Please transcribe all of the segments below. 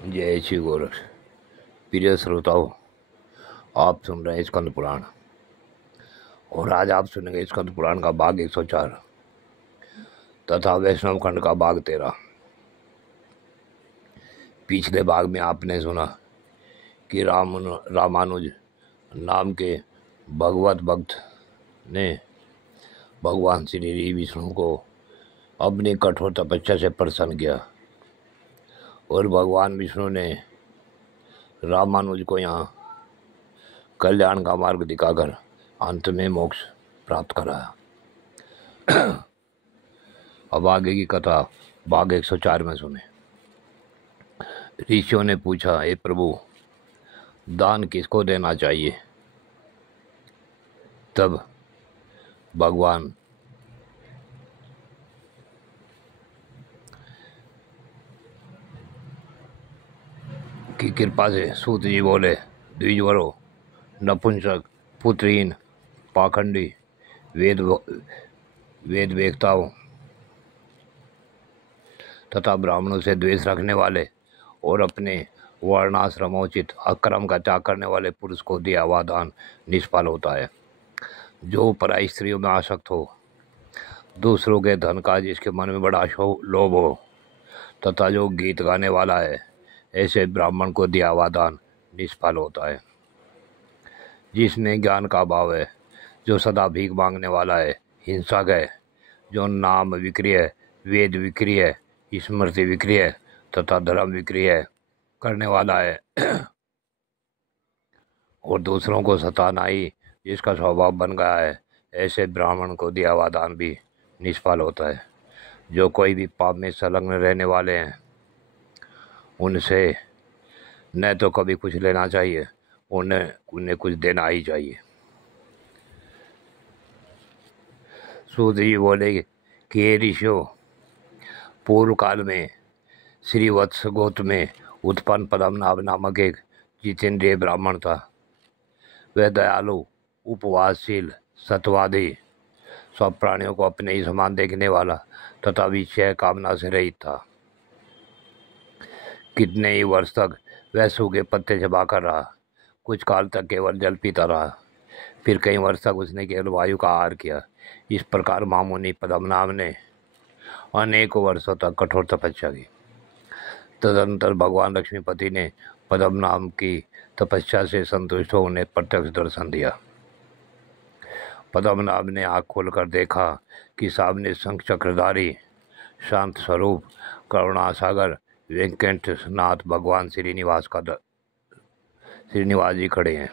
जय श्री गोरख। प्रिय श्रोताओं, आप सुन रहे हैं स्कंद पुराण और आज आप सुनेंगे स्कंद पुराण का भाग 104 तथा वैष्णव खंड का भाग 13। पिछले भाग में आपने सुना कि रामानुज नाम के भगवत भक्त ने भगवान श्री विष्णु को अपनी कठोर तपस्या से प्रसन्न किया और भगवान विष्णु ने रामानुज को यहाँ कल्याण का मार्ग दिखाकर अंत में मोक्ष प्राप्त कराया। अब आगे की कथा भाग 104 में सुने। ऋषियों ने पूछा, हे प्रभु, दान किसको देना चाहिए? तब भगवान की कृपा से सूत जी बोले, द्विजवरों, नपुंसक, पुत्रहीन, पाखंडी, वेद वेत्ताओं तथा ब्राह्मणों से द्वेष रखने वाले और अपने वर्णाश्रमोचित अक्रम का त्याग करने वाले पुरुष को दिया हुआ दान निष्फल होता है। जो पराई स्त्रियों में आसक्त हो, दूसरों के धन का जिसके मन में बड़ा लोभ हो तथा जो गीत गाने वाला है, ऐसे ब्राह्मण को दिया हुआ दान निष्फल होता है। जिसमें ज्ञान का अभाव है, जो सदा भीख मांगने वाला है, हिंसक है, जो नाम विक्रिय, वेद विक्रिय, स्मृति विक्रिय तथा धर्म विक्रिय करने वाला है और दूसरों को सताना ही जिसका स्वभाव बन गया है, ऐसे ब्राह्मण को दिया हुआ दान भी निष्फल होता है। जो कोई भी पाप में संलग्न रहने वाले हैं, उनसे न तो कभी कुछ लेना चाहिए, उन्हें कुछ देना ही चाहिए। सूत जी बोले कि हे ऋषियों, पूर्व काल में श्री वत्स गोत्र में उत्पन्न पद्मनाभ नामक एक जितेंद्रिय ब्राह्मण था। वह दयालु, उपवासशील, सत्यवादी, सब प्राणियों को अपने ही समान देखने वाला तथा विषय कामना से रहित था। कितने ही वर्ष तक वह सूखे पत्ते चबाकर रहा। कुछ काल तक केवल जल पीता रहा। फिर कई वर्ष तक उसने केवल वायु का आहार किया। इस प्रकार महामुनि पद्मनाभ ने अनेकों वर्षों तक कठोर तपस्या की। तदनंतर भगवान लक्ष्मीपति ने पद्मनाभ की तपस्या से संतुष्ट हो उन्हें प्रत्यक्ष दर्शन दिया। पद्मनाभ ने आँख खोलकर देखा कि सामने शंख चक्रधारी, शांत स्वरूप, करुणासागर वेंकटनाथ भगवान श्रीनिवास जी खड़े हैं।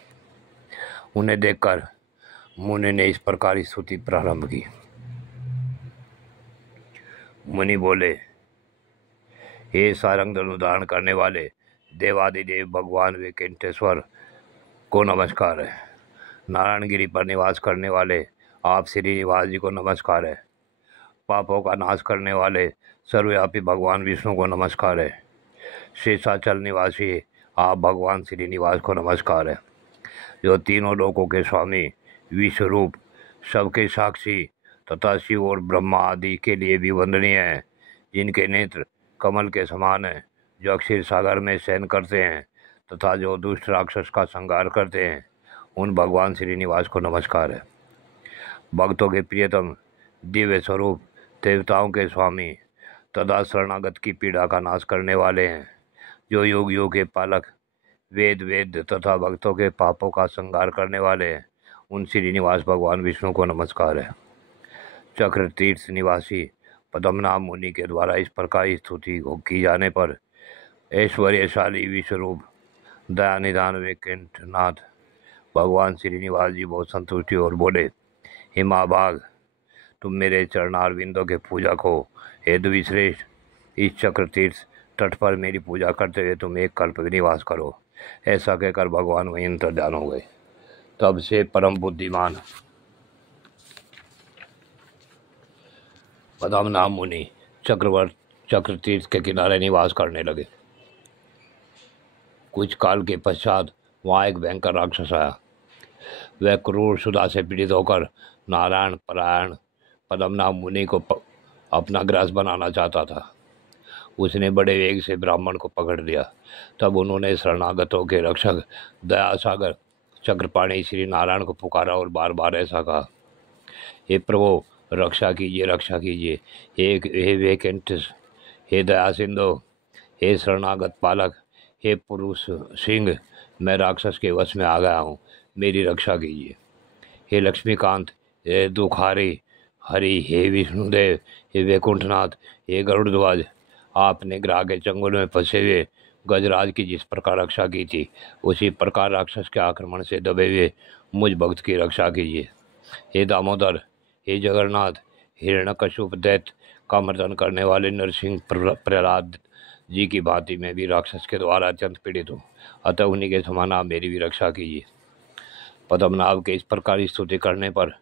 उन्हें देखकर मुनि ने इस प्रकार स्तुति प्रारंभ की। मुनि बोले, हे सारंग धनुष धारण करने वाले देवादिदेव भगवान वेंकटेश्वर को नमस्कार है। नारायणगिरी पर निवास करने वाले आप श्रीनिवास जी को नमस्कार है। पापों का नाश करने वाले सर्वव्यापी भगवान विष्णु को नमस्कार है। शेषाचल निवासी आप भगवान श्रीनिवास को नमस्कार है। जो तीनों लोकों के स्वामी, विश्वरूप, सबके साक्षी तथा शिव और ब्रह्मा आदि के लिए भी वंदनीय हैं, जिनके नेत्र कमल के समान हैं, जो अक्षीर सागर में शयन करते हैं तथा जो दुष्ट राक्षस का संहार करते हैं, उन भगवान श्रीनिवास को नमस्कार है। भक्तों के प्रियतम, दिव्य स्वरूप, देवताओं के स्वामी तथा शरणागत की पीड़ा का नाश करने वाले हैं, जो योग योग के पालक, वेद तथा भक्तों के पापों का संहार करने वाले हैं, उन श्रीनिवास भगवान विष्णु को नमस्कार है। चक्र तीर्थ निवासी पद्मनाभ मुनि के द्वारा इस प्रकार स्तुति की जाने पर ऐश्वर्यशाली विश्वरूप दयानिधान वेंकटनाथ भगवान श्रीनिवास जी बहुत संतुष्टि और बोले, हे महाभाग, तुम मेरे चरणारविंदों के पूजक हो। हे द्विश्रेष्ठ, इस चक्र तीर्थ तट पर मेरी पूजा करते हुए तुम एक कल्प निवास करो। ऐसा कहकर भगवान वहीं अंतर्ध्यान हो गए। तब से परम बुद्धिमान पद्मनाभ मुनि चक्र तीर्थ के किनारे निवास करने लगे। कुछ काल के पश्चात वहाँ एक भयंकर राक्षस आया। वह क्रूर सुधा से पीड़ित होकर नारायण परायण पद्मनाभ मुनि को अपना ग्रास बनाना चाहता था। उसने बड़े वेग से ब्राह्मण को पकड़ लिया। तब उन्होंने शरणागतों के रक्षक दयासागर चक्रपाणी श्री नारायण को पुकारा और बार बार ऐसा कहा, हे प्रभु रक्षा कीजिए, रक्षा कीजिए। हे वेकंठ, हे दया सिंधु, हे शरणागत पालक, हे पुरुष सिंह, मैं राक्षस के वश में आ गया हूँ, मेरी रक्षा कीजिए। हे लक्ष्मीकांत, हे दुखारी हरि, हे विष्णुदेव, हे वैकुंठनाथ, हे गरुड़ध्वज, आपने ग्राह के चंगुल में फंसे हुए गजराज की जिस प्रकार रक्षा की थी, उसी प्रकार राक्षस के आक्रमण से दबे हुए मुझ भक्त की रक्षा कीजिए। हे दामोदर, हे जगन्नाथ, हिरण्यकश्यप दैत्य का मर्दन करने वाले नरसिंह प्रहलाद जी की भांति मैं भी राक्षस के द्वारा अत्यंत पीड़ित हूँ, अतः उन्हीं के समान आप मेरी भी रक्षा कीजिए। पद्मनाभ के इस प्रकार स्तुति करने पर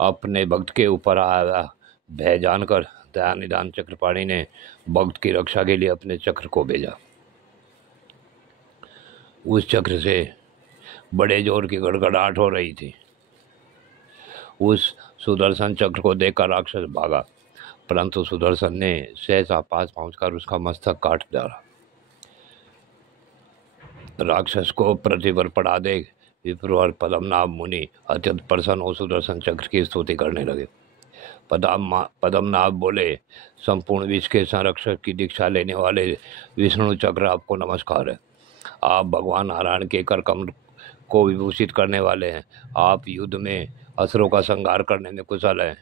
अपने भक्त के ऊपर आया भय जानकर दयानिधान चक्रपाणी ने भक्त की रक्षा के लिए अपने चक्र को भेजा। उस चक्र से बड़े जोर की गड़गड़ाहट हो रही थी। उस सुदर्शन चक्र को देखकर राक्षस भागा, परंतु सुदर्शन ने सहसा पास पहुंचकर उसका मस्तक काट डाला। राक्षस को पृथ्वी पर पड़ा देख विप्र और पद्मनाभ मुनि अत्यंत प्रसन्न हो सुदर्शन चक्र की स्तुति करने लगे। पद्मनाभ बोले, संपूर्ण विश्व के संरक्षक की दीक्षा लेने वाले विष्णु चक्र आपको नमस्कार है। आप भगवान नारायण के कर कमल को विभूषित करने वाले हैं। आप युद्ध में असुरों का संहार करने में कुशल हैं।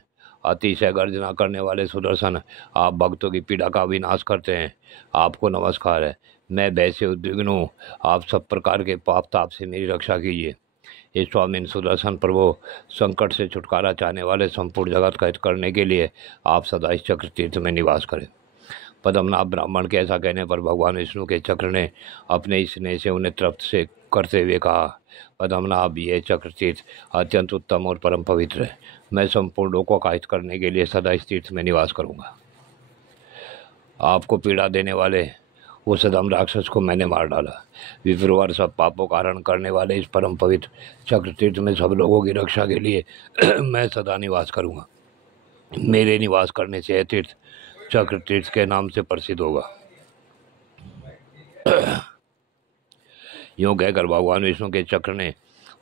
अतिशय गर्जना करने वाले सुदर्शन, आप भक्तों की पीड़ा का विनाश करते हैं। आपको नमस्कार है। मैं भय से उद्विग्न हूँ, आप सब प्रकार के पाप ताप से मेरी रक्षा कीजिए। हे स्वामी सुदर्शन प्रभु, संकट से छुटकारा चाहने वाले संपूर्ण जगत का हित करने के लिए आप सदा इस चक्र तीर्थ में निवास करें। पद्मनाभ ब्राह्मण के ऐसा कहने पर भगवान विष्णु के चक्र ने अपने स्नेह से उन्हें तृप्त से करते हुए कहा, पद्मनाभ, ये चक्र तीर्थ अत्यंत उत्तम और परम पवित्र है। मैं संपूर्ण लोगों का हित करने के लिए सदा इस तीर्थ में निवास करूंगा। आपको पीड़ा देने वाले उस सदम राक्षस को मैंने मार डाला। विप्र और सब पापों का हरण करने वाले इस परम पवित्र चक्र तीर्थ में सब लोगों की रक्षा के लिए मैं सदा निवास करूंगा। मेरे निवास करने से यह तीर्थ चक्र तीर्थ के नाम से प्रसिद्ध होगा। यूं कहकर भगवान विष्णु के चक्र ने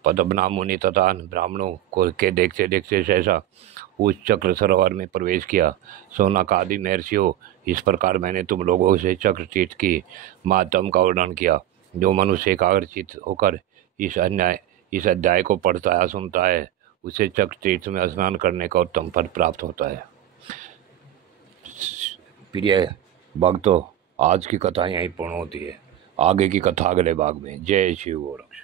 पद्मनाभ मुनि तथा ब्राह्मणों को के देखते देखते सहसा उस चक्र सरोवर में प्रवेश किया। सोनक आदि महर्षियों, इस प्रकार मैंने तुम लोगों से चक्र तीर्थ की महात्म का वर्णन किया। जो मनुष्य एकाग्रचित होकर इस अध्याय को पढ़ता है सुनता है, उसे चक्र तीर्थ में स्नान करने का उत्तम फल प्राप्त होता है। प्रिय भक्तों, आज की कथा यहीं पूर्ण होती है। आगे की कथा अगले भाग में। जय शिव गोरक्ष।